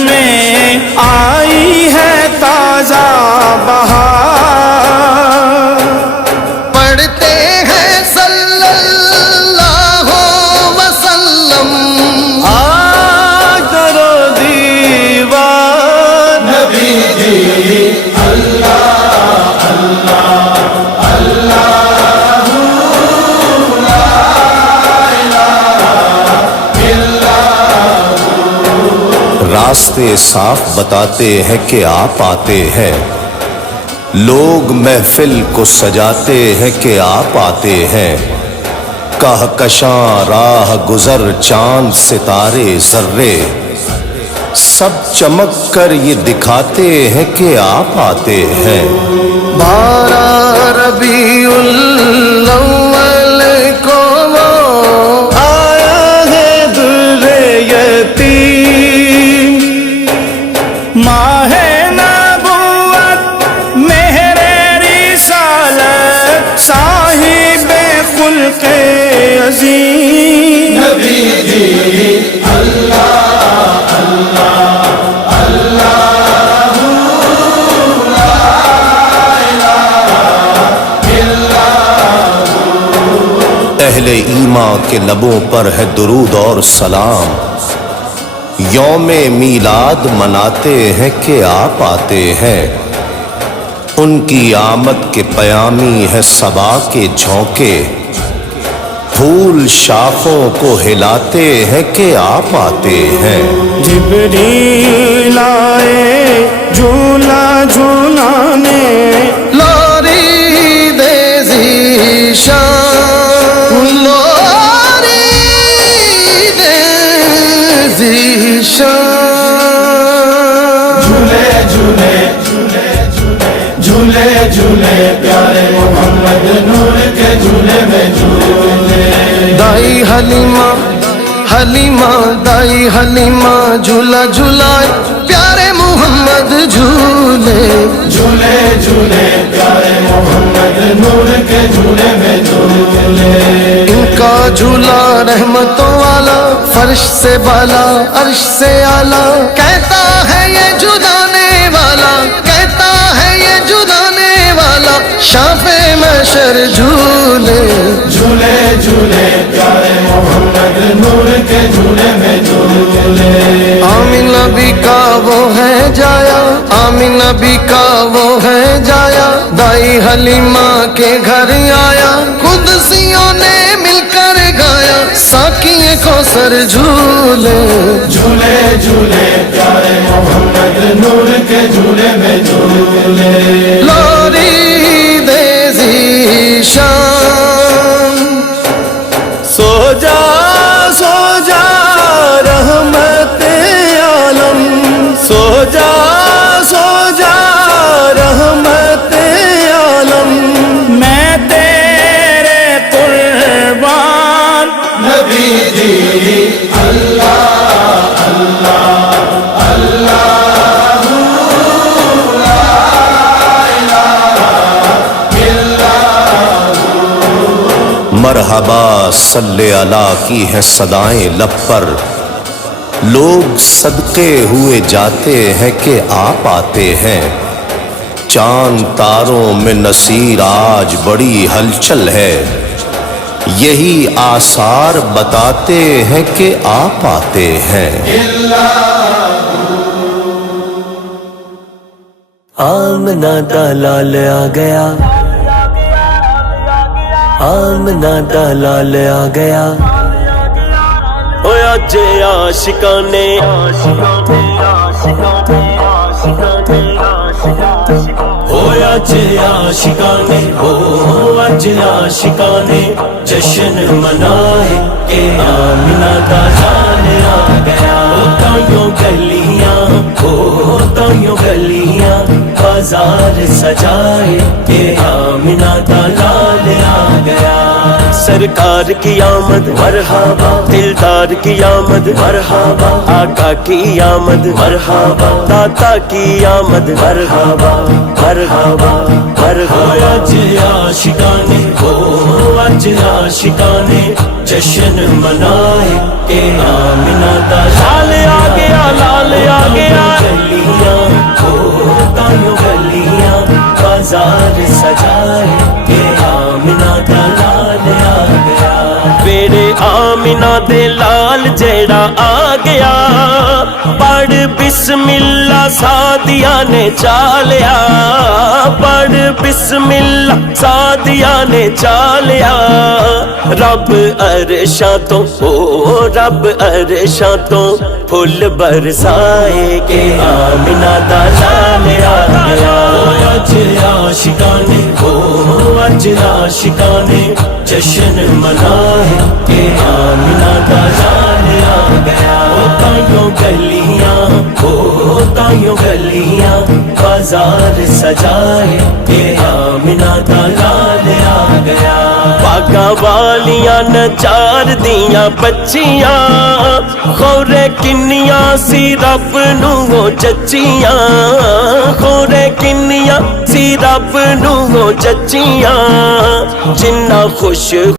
میں آئی ہے تازہ بہار، پڑھتے ہیں صلی اللہ وسلم آج درو دیوار نبی جی اللہ اللہ اللہ لا الہ الا راستے صاف بتاتے ہیں کہ آپ آتے ہیں، لوگ محفل کو سجاتے ہیں کہ آپ آتے ہیں، کہکشاں راہ گزر چاند ستارے ذرے سب چمک کر یہ دکھاتے ہیں کہ آپ آتے ہیں۔ 12 ربیع الاول کو وہ آیا ہے در یتیم، ماہ نبوت مہر رسالت صاحب خلق عظیم نبی جی اللہ اللہ اللہ لا الہ الا اہل ایمان کے لبوں پر ہے درود اور سلام، یوم میلاد مناتے ہیں کہ آپ آتے ہیں، ان کی آمد کے پیامی ہے صبا کے جھونکے، پھول شاخوں کو ہلاتے ہیں کہ آپ آتے ہیں۔ جبریل آئے جھولا جھولانے، لوری دے ذیشان لوری دے ذیشان جھولے جھولے جھولے جھولے پیارے محمد نور کے جھولے میں جھولے، دائی حلیمہ حلیمہ دائی حلیمہ جھولا جھولائے پیارے محمد جھولے جھولے جھولے پیارے محمد نور کے جھولے میں جھولے، ان کا جھولا رحمتوں والا فرش سے بالا عرش سے اعلیٰ، کہتا ہے یہ جھلانے والا کہتا ہے یہ جھلانے والا شاف محشر جھولے جھولے جھولے پیارے محمد نور کے جھولے میں جھولے، آمینہ بھی کا وہ ہے جایا آمینہ بھی کا وہ ہے جایا، دائی حلیمہ کے گھر آیا قدسیوں نے مل کر گایا، ساقی کوثر جھولے جھولے جھولے پیارے محمد نور کے جھولے میں جھولے، لوری دے ذیشان سو جا رحمت عالم، سو جا رحمت عالم، میں تیرے قربان نبی جی اللہ اللہ اللہ لا الہ الا مرحبا صلی اللہ کی ہے صدائیں لب پر، لوگ صدقے ہوئے جاتے ہیں کہ آپ آتے ہیں، چاند تاروں میں نصیر آج بڑی ہلچل ہے، یہی آثار بتاتے ہیں کہ آپ آتے ہیں۔ آمنہ دا لال آ گیا آمنہ دا لال آ گیا، ہویا جے عاشقانے ہویا جے عاشقانے ہو اج عاشقانے جشن منائے کہ آمنہ دا لال آ گیا، تائیوں گلیاں ہو تائیوں گلیاں بازار سجائے کہ آمنہ کا لال آ گیا سرکار کی آمد مرحبا دلدار کی آمد مرحبا آقا کی آمد مرحبا داتا کی آمد مرحبا مرحبا مرحبا اج عاشقانے ہو اج عاشقانے جشن منائے کہ آمنہ دا لال آ گیا لال آ گیا گلیاں ہو تائیوں گلیاں بازار سجائے کہ آمنہ دا لال آ گیا میرے آمنہ دے لال جیڑا آ گیا پڑھ بسم اللہ سعدیہ نے چالیا پڑھ بسم اللہ سعدیہ نے چالیا رب عرشاں تو او رب عرشاں تو پھول برسائے کہ آمنہ دا لال آ گیا اج عاشقانے ہو اج عاشقانے جشن منائے کہ آمنہ دا لال آ گیا تائیوں گلیاں ہو تائیوں گلیاں بازار سجائے کہ آمنہ دا لال آ گیا باغاں والیاں نچار دیاں بچیاں خورے کنیاں سی رب نو وہ جچیاں خورے کنیاں سی رب نو وہ جچیاں جنہ خوش